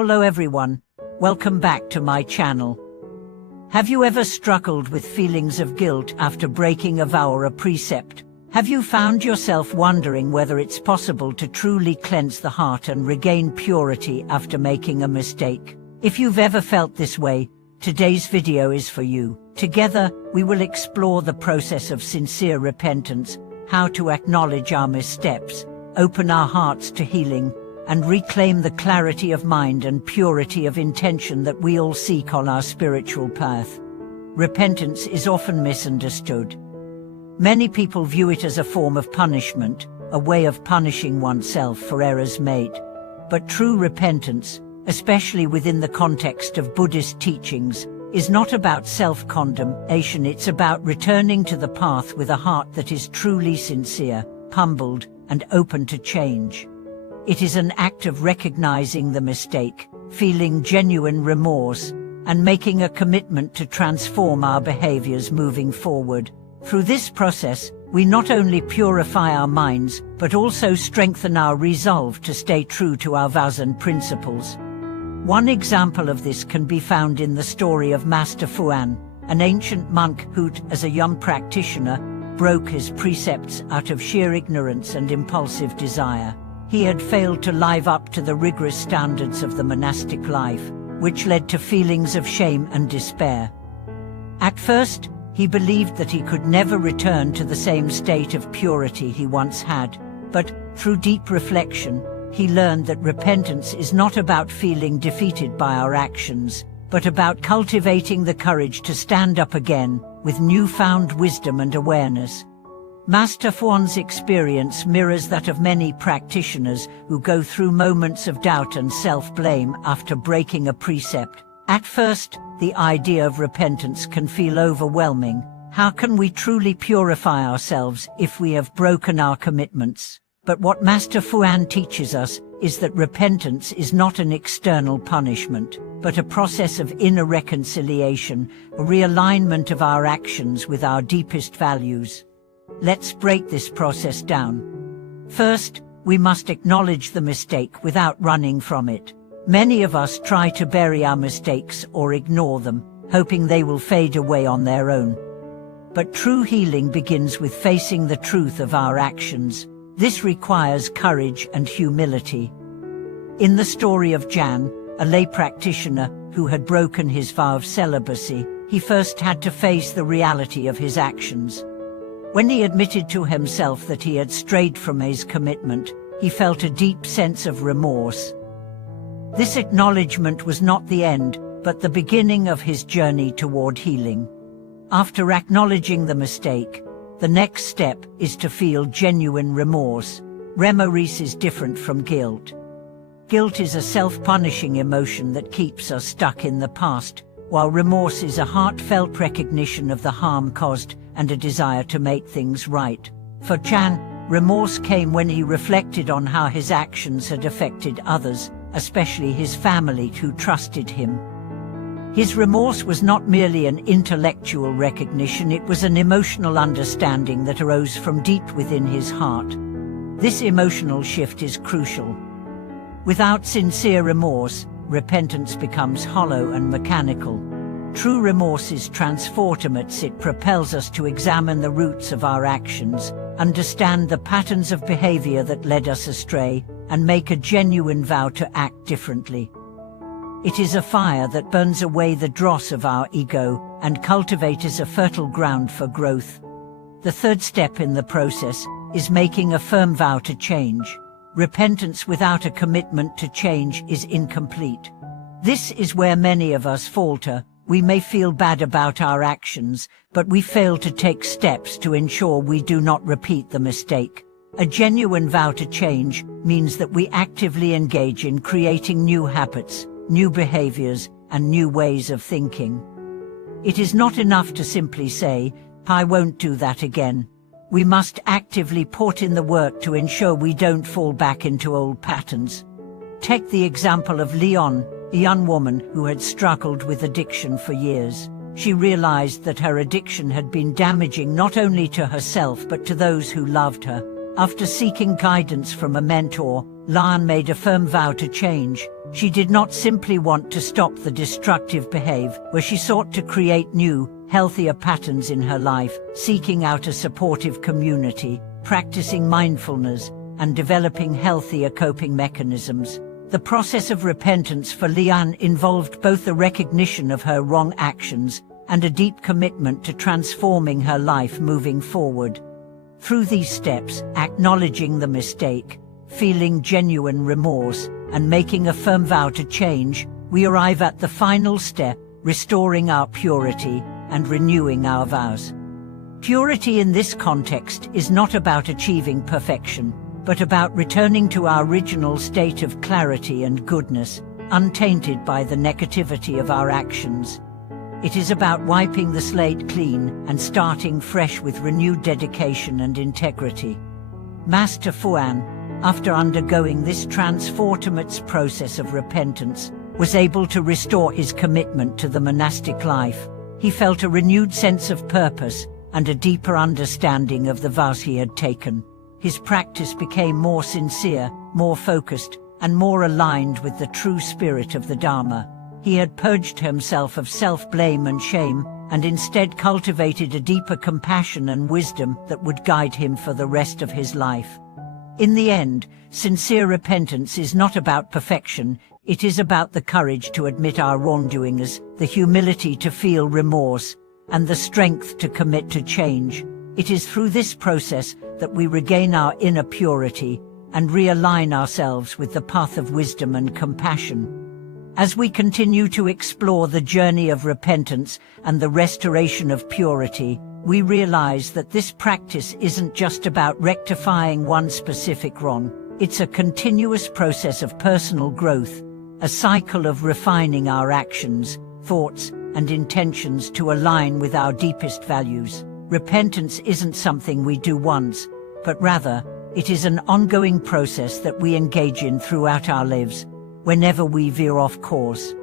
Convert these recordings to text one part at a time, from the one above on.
Hello everyone, welcome back to my channel. Have you ever struggled with feelings of guilt after breaking a vow or a precept? Have you found yourself wondering whether it's possible to truly cleanse the heart and regain purity after making a mistake? If you've ever felt this way, today's video is for you. Together, we will explore the process of sincere repentance, how to acknowledge our missteps, open our hearts to healing, and reclaim the clarity of mind and purity of intention that we all seek on our spiritual path. Repentance is often misunderstood. Many people view it as a form of punishment, a way of punishing oneself for errors made. But true repentance, especially within the context of Buddhist teachings, is not about self-condemnation. It's about returning to the path with a heart that is truly sincere, humbled, and open to change. It is an act of recognizing the mistake, feeling genuine remorse, and making a commitment to transform our behaviors moving forward. Through this process, we not only purify our minds, but also strengthen our resolve to stay true to our vows and principles. One example of this can be found in the story of Master Fuan, an ancient monk who, as a young practitioner, broke his precepts out of sheer ignorance and impulsive desire. He had failed to live up to the rigorous standards of the monastic life, which led to feelings of shame and despair. At first, he believed that he could never return to the same state of purity he once had, but through deep reflection, he learned that repentance is not about feeling defeated by our actions, but about cultivating the courage to stand up again with newfound wisdom and awareness. Master Fuan's experience mirrors that of many practitioners who go through moments of doubt and self-blame after breaking a precept. At first, the idea of repentance can feel overwhelming. How can we truly purify ourselves if we have broken our commitments? But what Master Fuan teaches us is that repentance is not an external punishment, but a process of inner reconciliation, a realignment of our actions with our deepest values. Let's break this process down. First, we must acknowledge the mistake without running from it. Many of us try to bury our mistakes or ignore them, hoping they will fade away on their own. But true healing begins with facing the truth of our actions. This requires courage and humility. In the story of Jan, a lay practitioner who had broken his vow of celibacy, he first had to face the reality of his actions. When he admitted to himself that he had strayed from his commitment, he felt a deep sense of remorse. This acknowledgement was not the end, but the beginning of his journey toward healing. After acknowledging the mistake, the next step is to feel genuine remorse. Remorse is different from guilt. Guilt is a self-punishing emotion that keeps us stuck in the past, while remorse is a heartfelt recognition of the harm caused and a desire to make things right. For Jan, remorse came when he reflected on how his actions had affected others, especially his family who trusted him. His remorse was not merely an intellectual recognition, it was an emotional understanding that arose from deep within his heart. This emotional shift is crucial. Without sincere remorse, repentance becomes hollow and mechanical. True remorse is transformative. It propels us to examine the roots of our actions, understand the patterns of behavior that led us astray, and make a genuine vow to act differently. It is a fire that burns away the dross of our ego and cultivates a fertile ground for growth. The third step in the process is making a firm vow to change. Repentance without a commitment to change is incomplete. This is where many of us falter. We may feel bad about our actions, but we fail to take steps to ensure we do not repeat the mistake. A genuine vow to change means that we actively engage in creating new habits, new behaviors, and new ways of thinking. It is not enough to simply say, "I won't do that again." We must actively put in the work to ensure we don't fall back into old patterns. Take the example of Leon, a young woman who had struggled with addiction for years. She realized that her addiction had been damaging not only to herself but to those who loved her. After seeking guidance from a mentor, Leon made a firm vow to change. She did not simply want to stop the destructive behavior, where she sought to create new, healthier patterns in her life, seeking out a supportive community, practicing mindfulness, and developing healthier coping mechanisms. The process of repentance for Lian involved both the recognition of her wrong actions and a deep commitment to transforming her life moving forward. Through these steps, acknowledging the mistake, feeling genuine remorse, and making a firm vow to change, we arrive at the final step, restoring our purity and renewing our vows. Purity in this context is not about achieving perfection, but about returning to our original state of clarity and goodness, untainted by the negativity of our actions. It is about wiping the slate clean and starting fresh with renewed dedication and integrity. Master Fuan, after undergoing this transformative process of repentance, was able to restore his commitment to the monastic life. He felt a renewed sense of purpose and a deeper understanding of the vows he had taken. His practice became more sincere, more focused, and more aligned with the true spirit of the Dharma. He had purged himself of self-blame and shame, and instead cultivated a deeper compassion and wisdom that would guide him for the rest of his life. In the end, sincere repentance is not about perfection, it is about the courage to admit our wrongdoings, the humility to feel remorse, and the strength to commit to change. It is through this process that we regain our inner purity and realign ourselves with the path of wisdom and compassion. As we continue to explore the journey of repentance and the restoration of purity, we realize that this practice isn't just about rectifying one specific wrong. It's a continuous process of personal growth, a cycle of refining our actions, thoughts, and intentions to align with our deepest values. Repentance isn't something we do once, but rather, it is an ongoing process that we engage in throughout our lives, whenever we veer off course.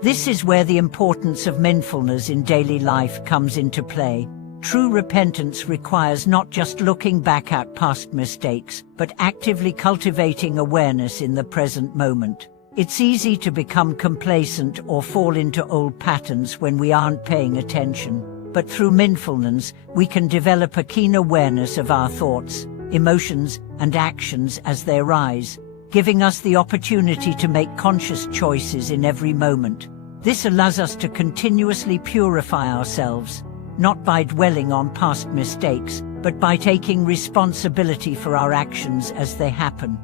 This is where the importance of mindfulness in daily life comes into play. True repentance requires not just looking back at past mistakes, but actively cultivating awareness in the present moment. It's easy to become complacent or fall into old patterns when we aren't paying attention. But through mindfulness, we can develop a keen awareness of our thoughts, emotions, and actions as they arise, giving us the opportunity to make conscious choices in every moment. This allows us to continuously purify ourselves, not by dwelling on past mistakes, but by taking responsibility for our actions as they happen.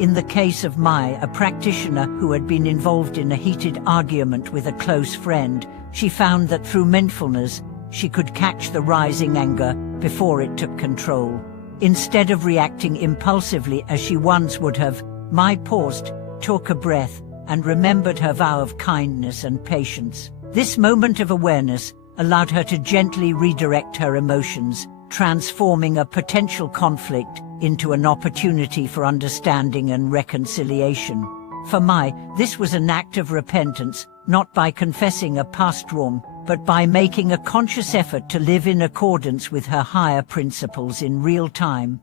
In the case of Mai, a practitioner who had been involved in a heated argument with a close friend, she found that through mindfulness, she could catch the rising anger before it took control. Instead of reacting impulsively as she once would have, Mai paused, took a breath, and remembered her vow of kindness and patience. This moment of awareness allowed her to gently redirect her emotions, transforming a potential conflict into an opportunity for understanding and reconciliation. For Mai, this was an act of repentance, not by confessing a past wrong, but by making a conscious effort to live in accordance with her higher principles in real time.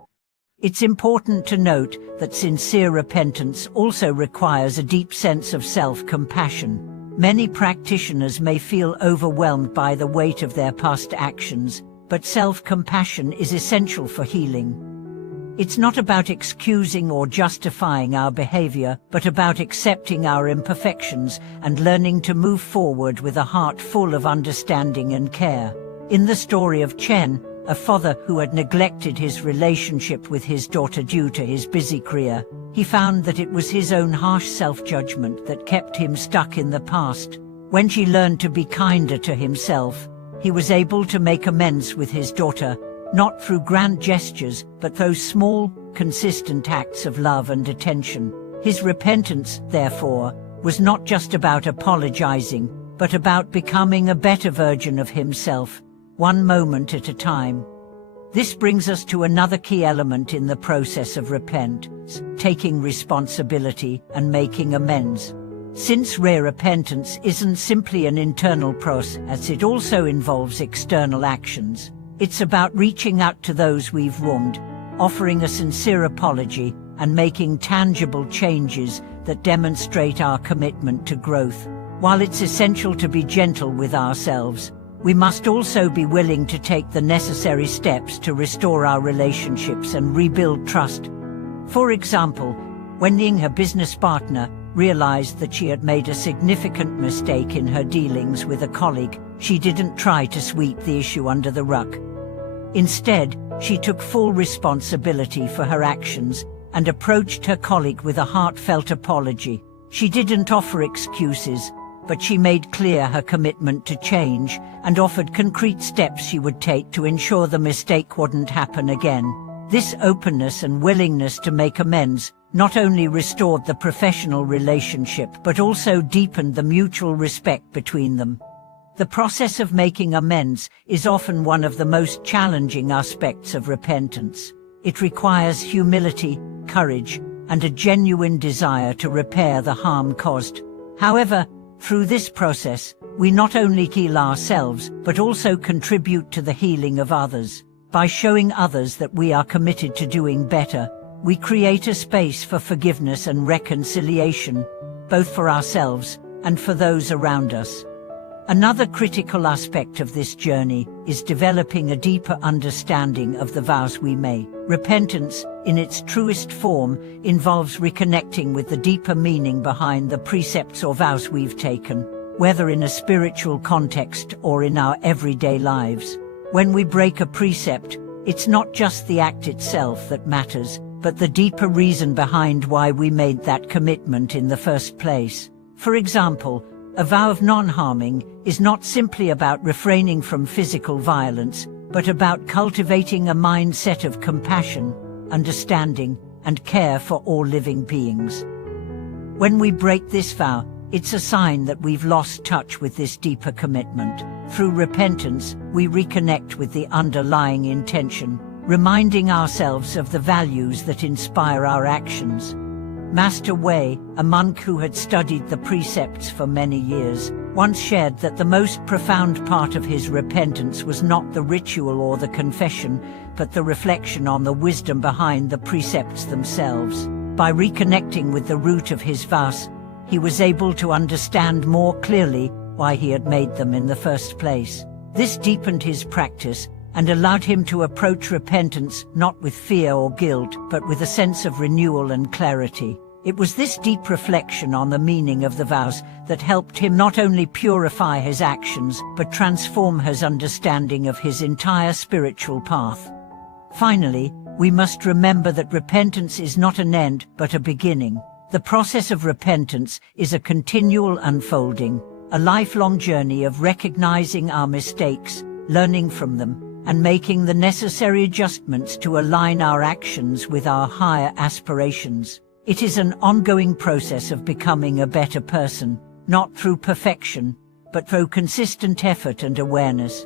It's important to note that sincere repentance also requires a deep sense of self-compassion. Many practitioners may feel overwhelmed by the weight of their past actions, but self-compassion is essential for healing. It's not about excusing or justifying our behavior, but about accepting our imperfections and learning to move forward with a heart full of understanding and care. In the story of Chen, a father who had neglected his relationship with his daughter due to his busy career, he found that it was his own harsh self-judgment that kept him stuck in the past. When she learned to be kinder to himself, he was able to make amends with his daughter, not through grand gestures, but those small, consistent acts of love and attention. His repentance, therefore, was not just about apologizing, but about becoming a better version of himself, one moment at a time. This brings us to another key element in the process of repentance, taking responsibility and making amends. Since rare repentance isn't simply an internal process, it also involves external actions. It's about reaching out to those we've wronged, offering a sincere apology, and making tangible changes that demonstrate our commitment to growth. While it's essential to be gentle with ourselves, we must also be willing to take the necessary steps to restore our relationships and rebuild trust. For example, when Ning, her business partner, realized that she had made a significant mistake in her dealings with a colleague, she didn't try to sweep the issue under the rug. Instead, she took full responsibility for her actions and approached her colleague with a heartfelt apology. She didn't offer excuses, but she made clear her commitment to change and offered concrete steps she would take to ensure the mistake wouldn't happen again. This openness and willingness to make amends not only restored the professional relationship but also deepened the mutual respect between them. The process of making amends is often one of the most challenging aspects of repentance. It requires humility, courage, and a genuine desire to repair the harm caused. However, through this process, we not only heal ourselves but also contribute to the healing of others. By showing others that we are committed to doing better, we create a space for forgiveness and reconciliation, both for ourselves and for those around us. Another critical aspect of this journey is developing a deeper understanding of the vows we make. Repentance, in its truest form, involves reconnecting with the deeper meaning behind the precepts or vows we've taken, whether in a spiritual context or in our everyday lives. When we break a precept, it's not just the act itself that matters, but the deeper reason behind why we made that commitment in the first place. For example, a vow of non-harming is not simply about refraining from physical violence, but about cultivating a mindset of compassion, understanding, and care for all living beings. When we break this vow, it's a sign that we've lost touch with this deeper commitment. Through repentance, we reconnect with the underlying intention, reminding ourselves of the values that inspire our actions. Master Wei, a monk who had studied the precepts for many years, once shared that the most profound part of his repentance was not the ritual or the confession, but the reflection on the wisdom behind the precepts themselves. By reconnecting with the root of his vows, he was able to understand more clearly why he had made them in the first place. This deepened his practice and allowed him to approach repentance not with fear or guilt, but with a sense of renewal and clarity. It was this deep reflection on the meaning of the vows that helped him not only purify his actions, but transform his understanding of his entire spiritual path. Finally, we must remember that repentance is not an end, but a beginning. The process of repentance is a continual unfolding, a lifelong journey of recognizing our mistakes, learning from them, and making the necessary adjustments to align our actions with our higher aspirations. It is an ongoing process of becoming a better person, not through perfection, but through consistent effort and awareness.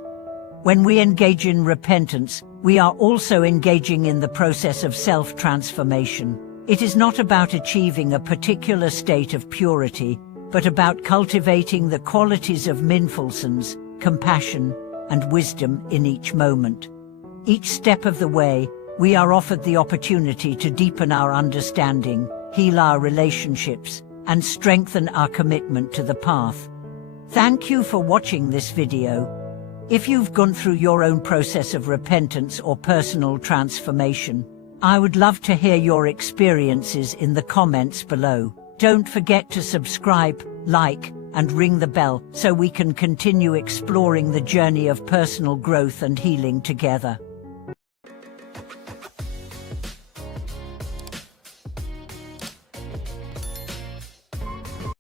When we engage in repentance, we are also engaging in the process of self-transformation. It is not about achieving a particular state of purity, but about cultivating the qualities of mindfulness, compassion, and wisdom in each moment. Each step of the way, we are offered the opportunity to deepen our understanding, heal our relationships, and strengthen our commitment to the path. Thank you for watching this video. If you've gone through your own process of repentance or personal transformation, I would love to hear your experiences in the comments below. Don't forget to subscribe, like, and ring the bell so we can continue exploring the journey of personal growth and healing together.